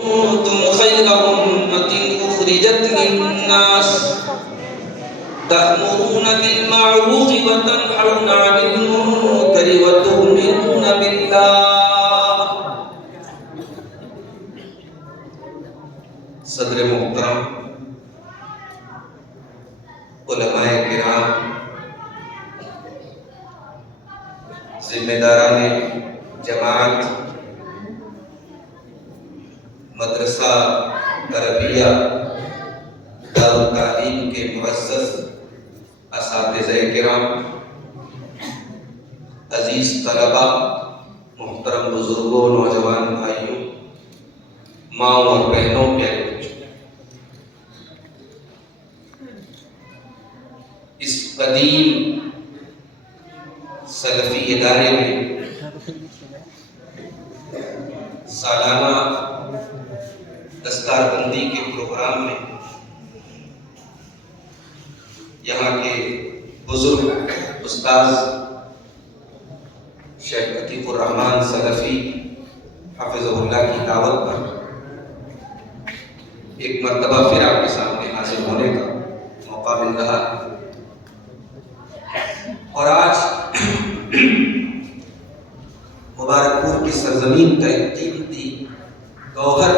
كنتم خير أمة أخرجت للناس تأمرون بالمعروف وتنهون عن المنكر وتؤمنون بالله. صدر محترم، علماء کرام، ذمہ داران جماعت، مدرسہ تربیہ دارالتعلیم کے معزز اساتذہ کرام، عزیز طلباء، محترم بزرگوں، نوجوان بھائیوں، ماں اور بہنوں، پیارے بچوں، اس قدیم سلفی ادارے میں سالانہ دستار بندی کے پروگرام میں یہاں کے بزرگ استاذ شیخ عتیق الرحمن سلفی حفظہ اللہ کی دعوت پر ایک مرتبہ پھر آپ کے سامنے حاضر ہونے کا موقع مل رہا ہے، اور آج مبارک پور کی سرزمین کا ایک قیمتی گوہر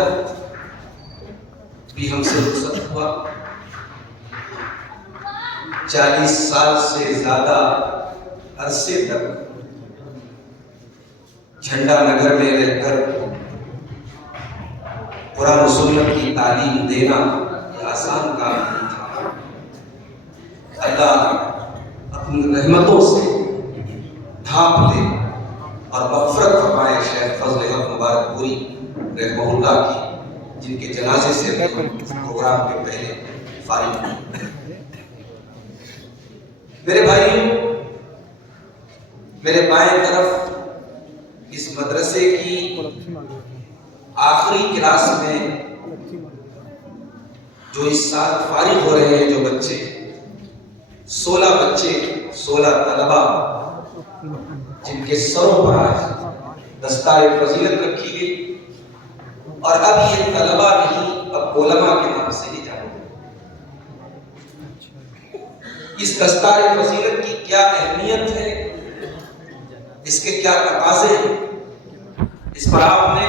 بھی ہم سے رخصت ہوا۔ 40 سال سے زیادہ عرصے تک جھنڈا نگر میں رہ کر قرآن و سنت کی تعلیم دینا یہ آسان کام نہیں تھا۔ اللہ اپنی رحمتوں سے ڈھانپ لے اور مغفرت فرمائے شیخ فضل حق مبارک پوری رحمہ اللہ کی، جن کے جنازے سے پروگرام کے پہلے فارغ ہوئے۔ میرے بھائیوں، میرے بائیں طرف اس مدرسے کی آخری کلاس میں جو اس سال فارغ ہو رہے ہیں جو بچے، 16 بچے، 16 طلبہ، جن کے سروں پر آج دستار فضیلت رکھی گئی، اور اب یہ طلبہ نہیں، اب علماء کے نام سے ہی جانے۔ اس دستار فضیلت کی کیا اہمیت ہے، اس کے کیا تقاضے ہیں، اس پر آپ نے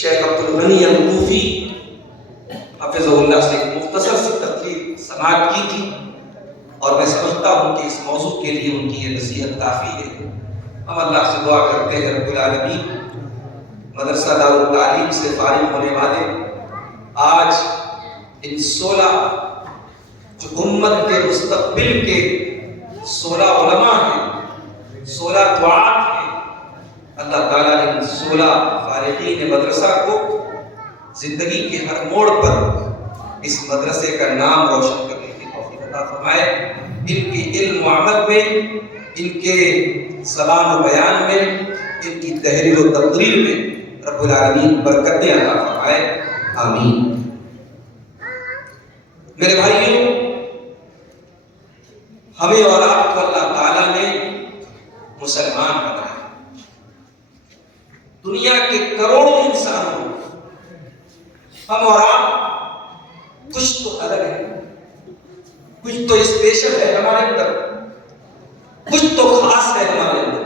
شیخ عبد الغنی الکوفی حفظہ اللہ سے ایک مختصر سی تقریر سماعت کی تھی، اور میں سمجھتا ہوں کہ اس موضوع کے لیے ان کی یہ نصیحت کافی ہے۔ ہم اللہ سے دعا کرتے ہیں رب العالمین مدرسہ دارالتعلیم سے فارغ ہونے والے آج ان 16 جو امت کے مستقبل کے 16 علماء ہیں، 16 دعات ہیں، اللہ تعالیٰ ان 16 فارغین مدرسہ کو زندگی کے ہر موڑ پر اس مدرسے کا نام روشن کرنے کی توفیق عطا فرمائے۔ ان کے علم و عمل میں، ان کے زبان و بیان میں، ان کی تحریر و تقریر میں رب العالمین برکتیں عطا فرمائے، آمین۔ میرے بھائیوں، ہمیں اور آپ کو اللہ تعالیٰ نے مسلمان بنایا۔ دنیا کے کروڑوں انسانوں، ہم اور آپ کچھ تو الگ ہے، کچھ تو اسپیشل ہے ہمارے اندر، کچھ تو خاص ہے ہمارے اندر۔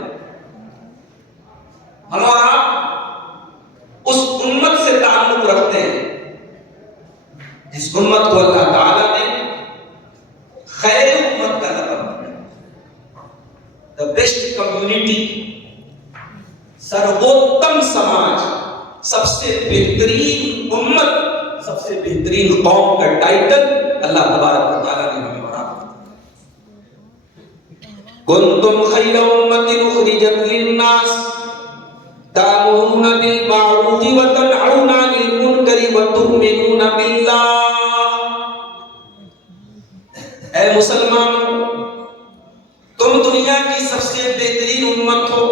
ہم اور آپ اس امت سے تعلق رکھتے ہیں جس امت کو اللہ تعالیٰ نے خیر امت کا لقب دیا، the best community، سرووتم سماج، سب سے بہترین امت، سب سے بہترین قوم کا ٹائٹل اللہ تبارک و تعالیٰ نے ہمیں اور آپ کو دیا۔ کنتم خیر امت اخرجت للناس تأمرون بالمعروف وتنهون عن المنکر وتؤمنون باللہ۔ اے مسلمانوں، تم دنیا کی سب سے بہترین امت ہو،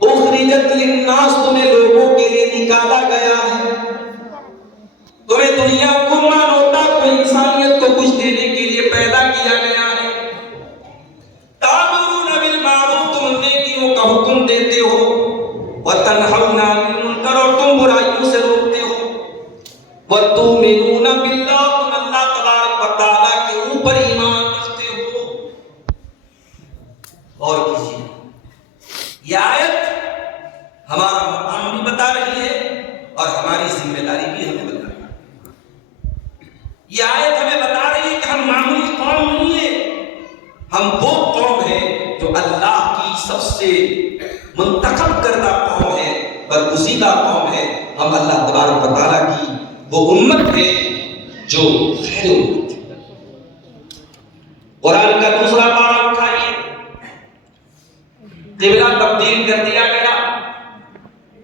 اخرجت للناس، تمہیں لوگوں کے لیے نکالا گیا ہے، تمہیں دنیا کو مانوتا کو، انسانیت کو کچھ دینے کے لیے پیدا کیا گیا ہے۔ تأمرون بالمعروف، تم نیکیوں کا حکم دیتے ہو، وتنہون عن المنکر، اور تم برا وَتُؤْمِنُونَ بِاللَّهِ، تم اللہ تبارک و تعالیٰ کے اوپر ایمان رکھتے ہو. اور کسی یہ آیت ہمارا مقام بھی بتا رہی ہے اور ہماری ذمہ داری بھی ہمیں بتا رہی ہے. یہ آیت ہمیں بتا رہی ہے کہ ہم معمولی قوم نہیں ہیں، ہم وہ قوم ہیں جو اللہ کی سب سے منتخب کردہ قوم ہے، برگزیدہ قوم ہے. ہم اللہ تبارک و تعالیٰ کی وہ امت ہے جو خیر امت ہے. قرآن کا دوسرا پارہ اٹھائیے. قبلہ تبدیل کر دیا گیا.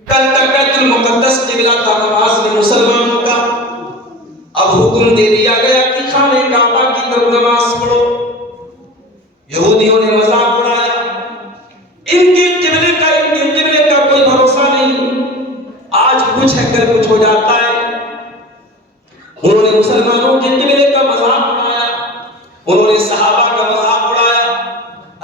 کل تک بیت المقدس قبلہ تھا نماز میں مسلمانوں کا، اب حکم دے دیا گیا کہ خانہ کعبہ کی طرف نماز پڑھو. یہودیوں نے مذاق اڑایا، ان کے قبلے کا کوئی بھروسہ نہیں، آج کچھ ہے کل کچھ ہو جاتا ہے. انہوں نے مسلمانوں کے قبلے کا مذاق اڑایا، انہوں نے صحابہ کا مذاق اڑایا.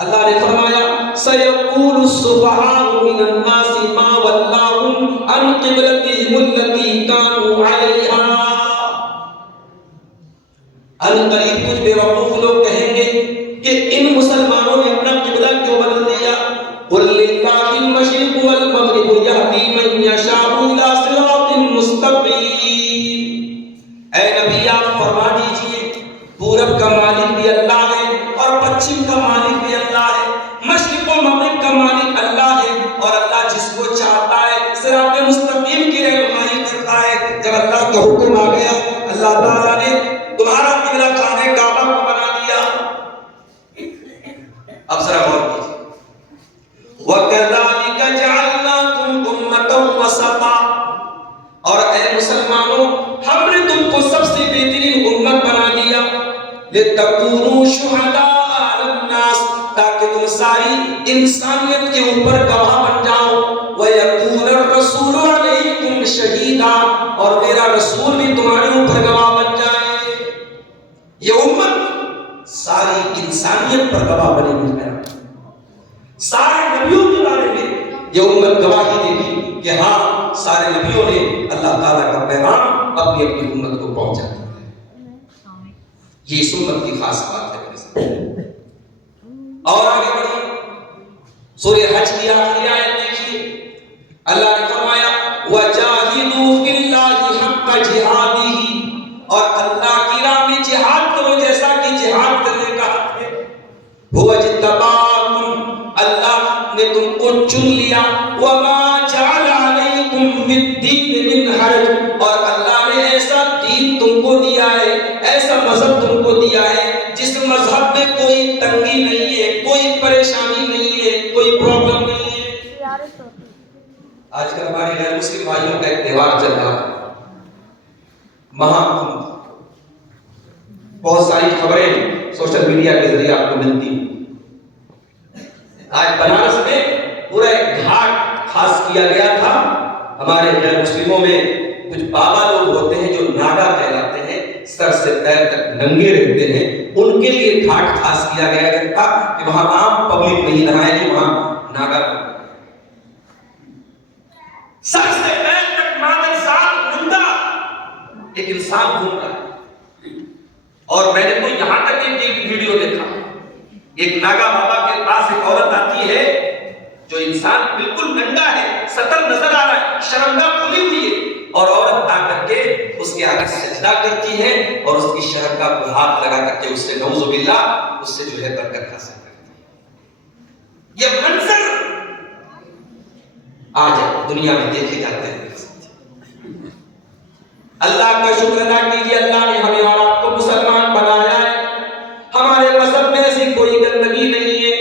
اللہ نے فرمایا سَيَقُولُ السُّفَهَاءُ مِنَ النَّاسِ مَا وَلَّاهُمْ عَنْ قِبْلَتِهِمُ الَّتِي كَانُوا عَلَيْهَا. عنقریب کچھ بے وقوف لوگ کہیں گے کہ ان مسلمانوں نے اپنا قبلہ کیوں بدل دیا. قُلْ لِلَّهِ الْمَشْرِقُ وَالْمَغْرِبُ يَهْدِي مَن يَشَاءُ إِلَىٰ صِرَاطٍ مُّسْتَقِيمٍ. اے نبی آپ فرما دیجئے پورب کا مالک بھی اللہ ہے اور پچھم کا مالک بھی اللہ ہے، مشرق و مغرب کا مالک اللہ ہے، اور اللہ جس کو چاہتا ہے صراط مستقیم کی رہنمائی کرتا ہے. جب اللہ کا حکم آ گیا، اللہ تعالیٰ نے تمہارا قبلہ خانہ کعبہ کو بنا دیا. اب ذرا غور کیجیے. وَكَذَلِكَ جَعَلْنَاكُمْ أُمَّةً وَسَطًا، اور اے مسلمانوں ہم نے تم کو سب سے بہترین امت بنا دیا. لِتَكُونُوا شُهَدَاءَ عَلَى النَّاسِ، تاکہ تم ساری انسانیت کے اوپر گواہ بن جاؤ. وَيَكُونَ الرَّسُولُ عَلَيْكُمْ شَهِيدًا، اور میرا رسول بھی تمہارے اوپر گواہ بن جائے. یہ امت ساری انسانیت پر گواہ بنے گی. سارے نبیوں کے بارے میں یہ امت گواہی دے گی کہ ہاں سارے نبیوں نے اللہ تعالیٰ کا پیغام اپنی اپنی امت کو پہنچا دیا ہے. یہ اس امت کی خاص بات ہے. اور آگے بڑھیں، سورہ حج کی آخری آیت دیکھیے. اللہ نے فرمایا وَجَاهِدُوا فِي اللَّهِ حَقَّ جِهَادِهِ، اور اللہ کی راہ میں جہاد کرو جیسا کہ جہاد کرنے کا حق ہے. هُوَ اجْتَبَاكُمْ، اللہ نے تم کو چن لیا. وَمَا جَعَلَ عَلَيْكُمْ فِي الدِّينِ مِنْ حَرَجٍ، اور اللہ نے ایسا دین تم کو دیا ہے، ایسا مذہب تم کو دیا ہے جس مذہب میں کوئی تنگی نہیں ہے، کوئی پریشانی نہیں ہے، کوئی پرابلم نہیں ہے. آج کل ہمارے غیر مسلم بھائیوں کا ایک تہوار چل رہا ہے، مہا کمبھ. بہت ساری خبریں سوشل میڈیا کے ذریعے آپ کو ملتی ہیں. آج بنارس میں پورا ایک گھاٹ خاص کیا گیا تھا. ہمارے غیر مسلموں میں کچھ بابا لوگ ہوتے ہیں جو ناگا کہلاتے ہیں، سر سے پیر تک ننگے رہتے ہیں. ان کے لیے گھاٹ خاص کیا گیا تھا کہ وہاں عام پبلک نہیں نہائے گی، وہاں ناگا سر سے پیر تک مادر سال ننگا ایک انسان گھوم رہا ہے. اور میں نے تو یہاں تک ایک ویڈیو دیکھا، ایک ناگا بابا کے پاس ایک عورت آتی ہے جو انسان بالکل ننگا ہے، سطر نظر آ رہا ہے، شرمگاہ کھلی ہوئی ہے، اور عورت آ کر کے اس کے آگے سجدہ کرتی ہے اور اس کی شرمگاہ کو ہاتھ لگا کر کے اس سے نعوذ باللہ اس سے جو ہے برکت حاصل کرتی ہے. یہ منظر آج دنیا میں دیکھے جاتے ہیں. اللہ کا شکر ادا کیجیے، اللہ نے ہمیں اور آپ کو مسلمان بنایا ہے. ہمارے مذہب میں ایسی کوئی گندگی نہیں ہے،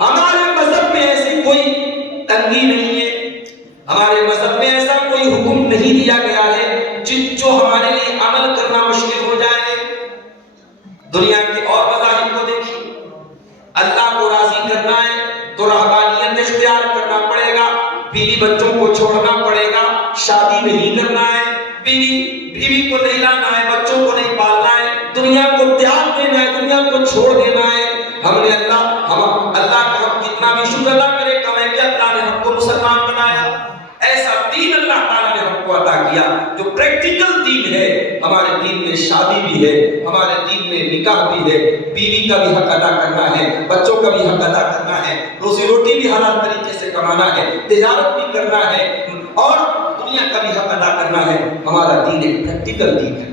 ہمارے مذہب میں ایسی کوئی تنگی نہیں ہے، ہمارے مذہب میں ایسا کوئی حکم نہیں دیا گیا ہے جو ہمارے لیے عمل کرنا مشکل ہو جائے. دنیا کے اور مذاہب کو دیکھیے، اللہ کو راضی کرنا ہے تو رہبانیت اختیار کرنا پڑے گا، بیوی بچوں کو چھوڑنا پڑے گا، شادی نہیں کرنا ہے، بیوی کو نہیں لانا ہے، بچوں کو نہیں پالنا ہے، دنیا کو تیاگ دینا ہے، دنیا کو چھوڑ دینا ہے. ہم نے اللہ کا ہم کتنا بھی شکر ادا کرے کم ہے کہ اللہ نے ہم کو مسلمان بنایا. ایسا دین اللہ تعالیٰ نے ہم کو عطا کیا. دیا جو پریکٹیکل دین ہے. ہمارے دین میں شادی بھی ہے, ہمارے دین میں نکاح بھی ہے, بیوی کا بھی حق ادا کرنا ہے, بچوں کا بھی حق ادا کرنا ہے, روزی روٹی بھی حلال طریقے سے کمانا ہے, تجارت بھی کرنا ہے, اور دنیا کا بھی حق ادا کرنا ہے. ہمارا دین ایک پریکٹیکل دین ہے.